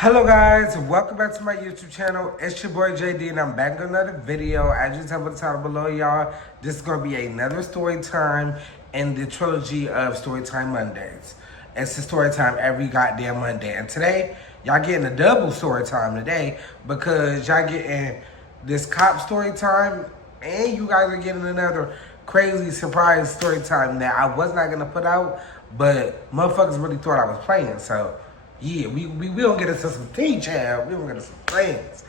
Hello guys, welcome back to my YouTube channel. It's your boy JD and I'm back with another video. As you tell by the title below, y'all, this is going to be another story time in the trilogy of Storytime Mondays. It's the story time every goddamn Monday. And today, y'all getting a double story time today because y'all getting this cop story time and you guys are getting another crazy surprise story time that I was not going to put out, but motherfuckers really thought I was playing, so... yeah, we don't get into some tea, child. We don't get into some things.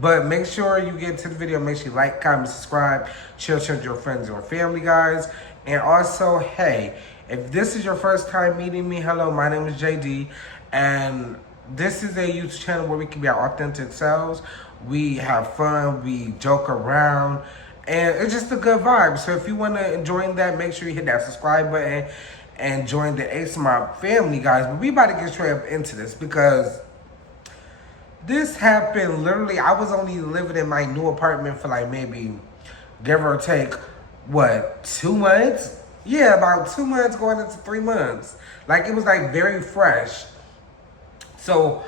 But make sure you get to the video. Make sure you like, comment, subscribe, share with your friends or family, guys. And also, hey, if this is your first time meeting me, hello, my name is JD. And this is a YouTube channel where we can be our authentic selves. We have fun, we joke around, and it's just a good vibe. So if you want to join that, make sure you hit that subscribe button and join the ASMR family, guys. But we about to get straight up into this because this happened literally. I was only living in my new apartment for like maybe, give or take, what, 2 months? Yeah, about 2 months going into 3 months. Like, it was like very fresh. So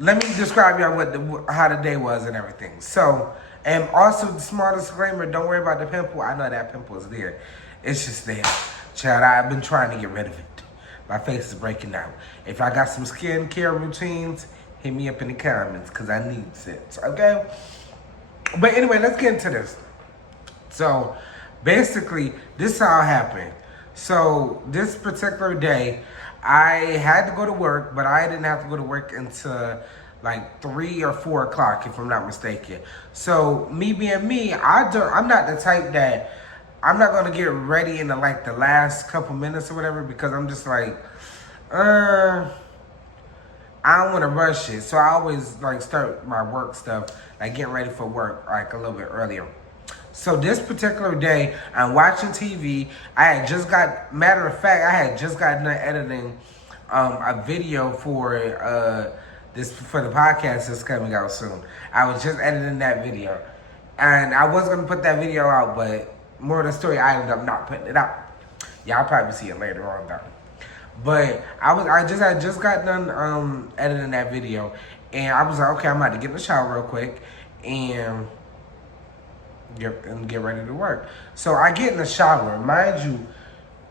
let me describe y'all how the day was and everything. So, and also the small disclaimer, don't worry about the pimple. I know that pimple is there. It's just there. Chad, I've been trying to get rid of it. My face is breaking out. If I got some skincare routines, hit me up in the comments because I need it, okay? But anyway, let's get into this. So basically, this all happened. So this particular day, I had to go to work, but I didn't have to go to work until like 3 or 4 o'clock, if I'm not mistaken. So me being me, I'm not the type that I'm not gonna get ready in the last couple minutes or whatever because I'm just like, I don't want to rush it. So I always like start my work stuff, like getting ready for work, like a little bit earlier. So this particular day, I'm watching TV. Matter of fact, I had just gotten done editing a video for the podcast that's coming out soon. I was just editing that video, and I was gonna put that video out, but more of the story, I ended up not putting it out. Y'all probably see it later on though. But I just got done editing that video, and I was like, okay, I'm about to get in the shower real quick and get ready to work. So I get in the shower, mind you.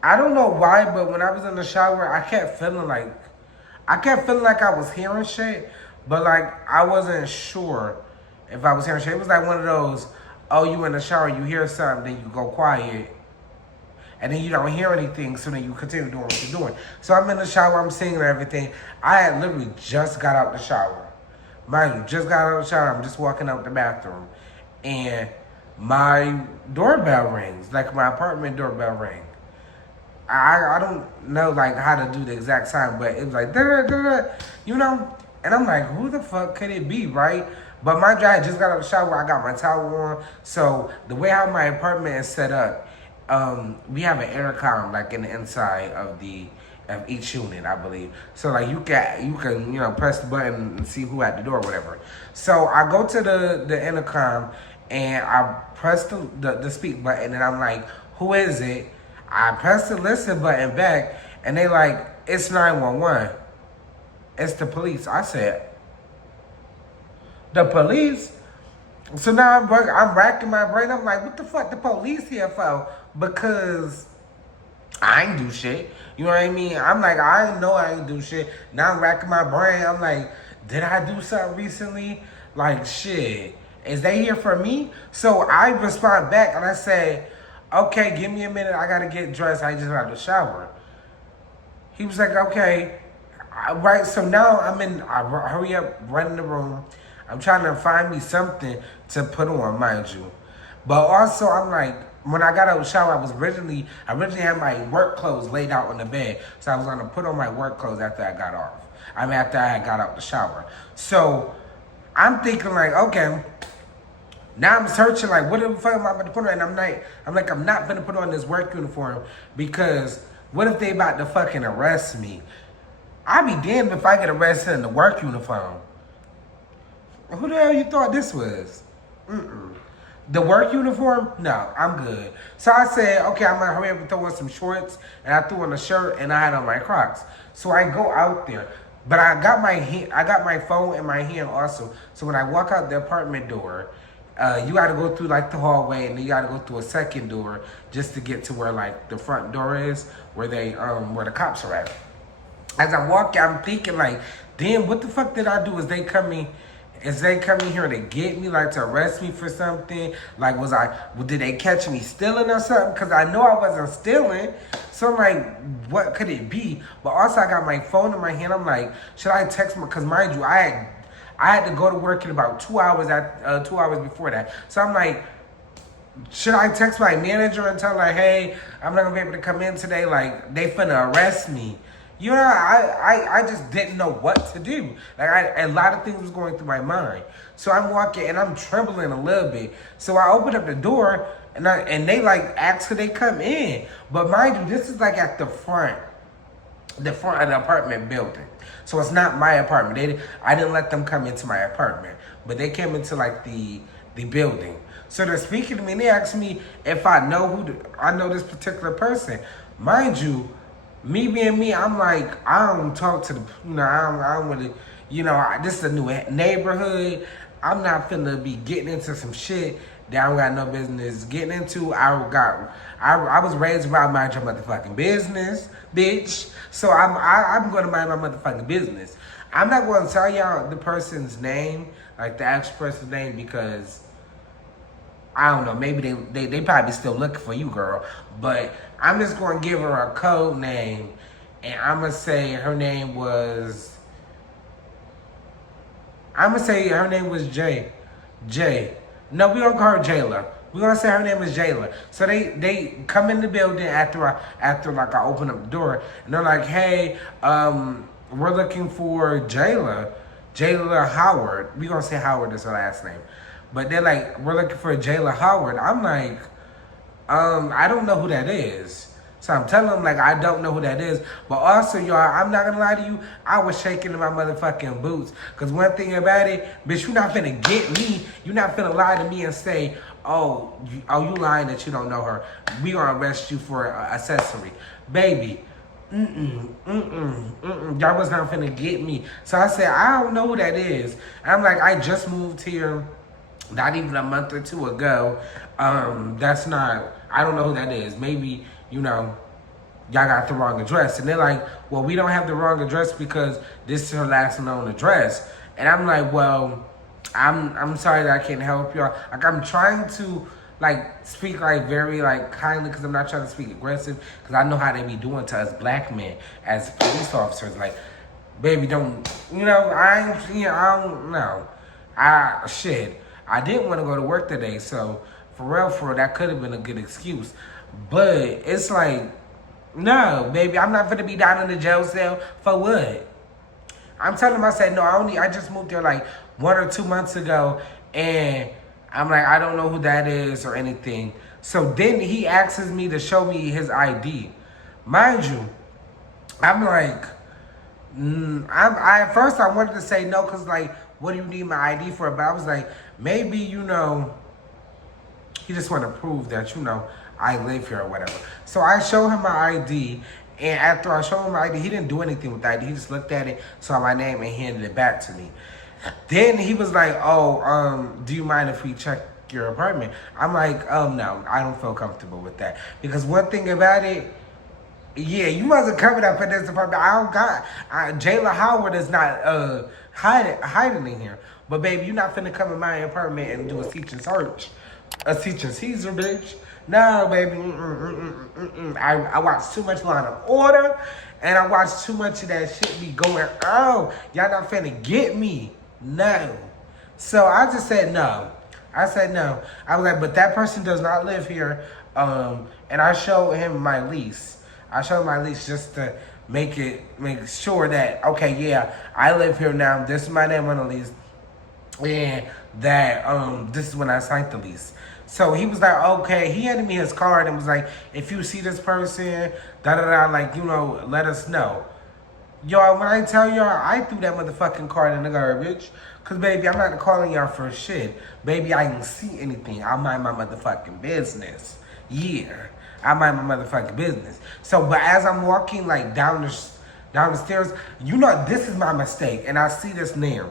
I don't know why, but when I was in the shower, I kept feeling like I was hearing shit, but like I wasn't sure if I was hearing shit. It was like one of those, oh, you in the shower, you hear something, then you go quiet, and then you don't hear anything, so then you continue doing what you're doing. So I'm in the shower, I'm singing and everything. I had literally just got out the shower. Mind you, just got out of the shower, I'm just walking out the bathroom, and my doorbell rings, like my apartment doorbell ring. I don't know like how to do the exact sign, but it was like, da-da-da-da, you know? And I'm like, who the fuck could it be, right? But mind you, I just got out of the shower, I got my towel on. So the way how my apartment is set up, we have an intercom like in the inside of each unit, I believe. So like you can press the button and see who at the door or whatever. So I go to the intercom and I press the speak button and I'm like, who is it? I press the listen button back and they like, it's 911. It's the police. I said, the police? So now I'm racking my brain. I'm like, what the fuck the police here for? Because I ain't do shit. You know what I mean? I'm like, I know I ain't do shit. Now I'm racking my brain. I'm like, did I do something recently? Like, shit. Is they here for me? So I respond back and I say, okay, give me a minute. I got to get dressed. I just got out of the shower. He was like, okay. Right, so now I hurry up, run in the room. I'm trying to find me something to put on, mind you. But also, I'm like, when I got out of the shower, I originally had my work clothes laid out on the bed. So I was going to put on my work clothes after I got off. After I had got out the shower. So I'm thinking like, okay, now I'm searching like, what the fuck am I about to put on? And I'm not going to put on this work uniform because what if they about to fucking arrest me? I'd be damned if I get arrested in the work uniform. Who the hell you thought this was? The work uniform? No, I'm good. So I said, okay, I'm gonna hurry up and throw on some shorts, and I threw on a shirt, and I had on my Crocs. So I go out there. But I got my phone in my hand also. So when I walk out the apartment door, you got to go through like the hallway, and then you got to go through a second door just to get to where like the front door is, where where the cops are at. As I'm walking, I'm thinking like, damn, what the fuck did I do? Is they coming here to get me, like to arrest me for something? Like, did they catch me stealing or something? Because I know I wasn't stealing. So I'm like, what could it be? But also I got my phone in my hand. I'm like, should I text my, because mind you, I had to go to work in about 2 hours 2 hours before that. So I'm like, should I text my manager and tell her, hey, I'm not gonna be able to come in today, like they finna arrest me? You know, I just didn't know what to do. Like a lot of things was going through my mind. So I'm walking and I'm trembling a little bit. So I open up the door and they like ask could they come in. But mind you, this is like at the front of the apartment building. So it's not my apartment. I didn't let them come into my apartment, but they came into like the building. So they're speaking to me and they asked me if I know I know this particular person. Mind you, me being me, I'm like, I don't talk to the, I don't really, this is a new neighborhood. I'm not finna be getting into some shit that I don't got no business getting into. I was raised around mind your motherfucking business, bitch. So I'm gonna mind my motherfucking business. I'm not gonna tell y'all the person's name, like the actual person's name, because I don't know, maybe they probably still looking for you, girl. But I'm just going to give her a code name. And I'm going to say her name was... Jay. Jay. No, we don't call her Jayla. We're going to say her name is Jayla. So they come in the building after like I open up the door. And they're like, hey, we're looking for Jayla. Jayla Howard. We're going to say Howard is her last name. But they're like, we're looking for Jayla Howard. I'm like, I don't know who that is. So I'm telling them, like, I don't know who that is. But also, y'all, I'm not going to lie to you. I was shaking in my motherfucking boots. Because one thing about it, bitch, you're not finna get me. You're not finna lie to me and say, oh, you lying that you don't know her. We going to arrest you for accessory. Baby, y'all was not finna get me. So I said, I don't know who that is. And I'm like, I just moved here. Not even a month or two ago. That's not, I don't know who that is. Maybe, y'all got the wrong address. And they're like, well, we don't have the wrong address because this is her last known address. And I'm like, well, I'm sorry that I can't help y'all. Like, I'm trying to, like, speak, like, very, like, kindly because I'm not trying to speak aggressive because I know how they be doing to us black men as police officers. Like, baby, don't, I don't know. Shit. I didn't want to go to work today, so for real, that could have been a good excuse. But it's like, no, baby, I'm not gonna be down in the jail cell for what? I'm telling him, I said, no, I just moved there like 1 or 2 months ago, and I'm like, I don't know who that is or anything. So then he asks me to show me his ID. Mind you, I'm like, at first I wanted to say no, because like, what do you need my ID for? But I was like, maybe, he just want to prove that, I live here or whatever. So I showed him my ID. And after I showed him my ID, he didn't do anything with the ID. He just looked at it, saw my name, and handed it back to me. Then he was like, oh, do you mind if we check your apartment? I'm like, no, I don't feel comfortable with that. Because one thing about it, yeah, you wasn't coming up in this apartment. Jayla Howard is not hiding in here. But baby, you're not finna come in my apartment and do a search and search. A search and Caesar, bitch. No, baby. I watched too much Law and Order, and I watched too much of that shit be going, oh, y'all not finna get me. No. So I just said no. I said no. I was like, but that person does not live here. And I showed him my lease. I showed my lease just to make sure that, okay, yeah, I live here now. This is my name on the lease. And that this is when I signed the lease. So he was like, okay, he handed me his card and was like, if you see this person, like, let us know. Y'all, when I tell y'all, I threw that motherfucking card in the garbage. Because, baby, I'm not calling y'all for shit. Baby, I didn't see anything. I mind my motherfucking business. Yeah. I mind my motherfucking business. So, but as I'm walking, like, down down the stairs. You know, this is my mistake, and I see this now.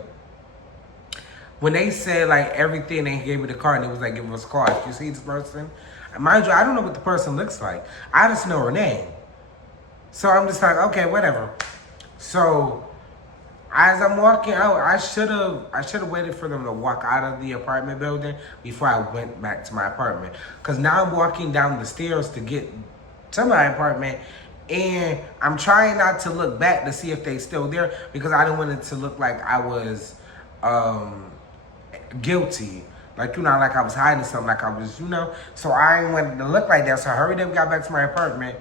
When they said like everything, they gave me the card, and it was like, give us a card. You see this person? Mind you, I don't know what the person looks like. I just know her name. So I'm just like, okay, whatever. So as I'm walking out, I should have waited for them to walk out of the apartment building before I went back to my apartment. Cause now I'm walking down the stairs to get to my apartment, and I'm trying not to look back to see if they still there because I don't want it to look like I was guilty. Like, you know, like I was hiding something, like I was, you know. So I ain't wanted to look like that. So I hurried up, got back to my apartment.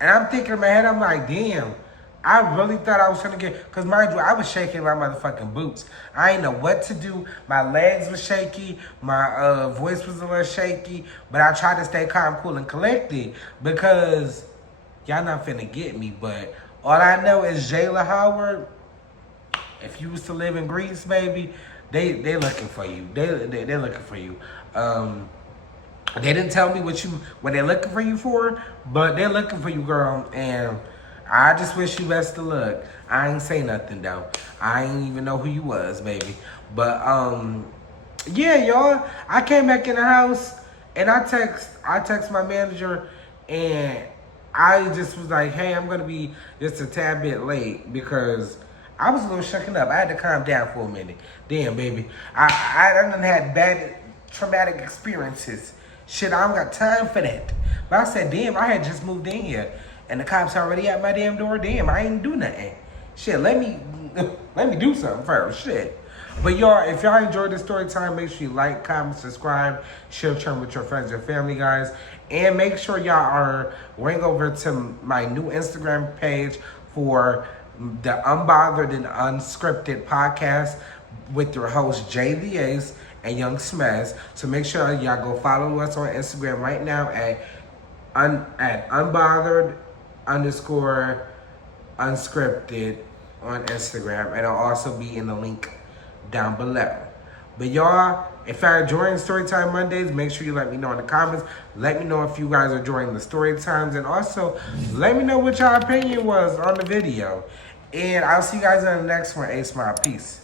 And I'm thinking in my head, I'm like, damn, I really thought I was trying to get, because mind you, I was shaking my motherfucking boots. I didn't know what to do. My legs were shaky. My voice was a little shaky. But I tried to stay calm, cool, and collected because y'all not finna get me. But all I know is Jayla Howard, if you was to live in Greece, baby, they looking for you. They're looking for you. They didn't tell me what they're looking for you for, but they're looking for you, girl. And I just wish you best of luck. I ain't say nothing though. I ain't even know who you was, baby. But yeah, y'all. I came back in the house and I text my manager, and I just was like, hey, I'm gonna be just a tad bit late because I was a little shaken up. I had to calm down for a minute. Damn, baby. I done had bad traumatic experiences. Shit, I don't got time for that. But I said, damn, I had just moved in here. And the cops already at my damn door. Damn, I ain't do nothing. Shit, let me do something first. Shit. But y'all, if y'all enjoyed this story time, make sure you like, comment, subscribe, share with your friends and family, guys. And make sure y'all are going over to my new Instagram page for the Unbothered and Unscripted podcast with your host, Jay the Ace and Young Smez. So make sure y'all go follow us on Instagram right now at Unbothered _ Unscripted on Instagram. And it'll also be in the link down below. But y'all, if you're enjoying Storytime Mondays, make sure you let me know in the comments. Let me know if you guys are enjoying the story times. And also, let me know what your opinion was on the video. And I'll see you guys in the next one. A Smile. Peace.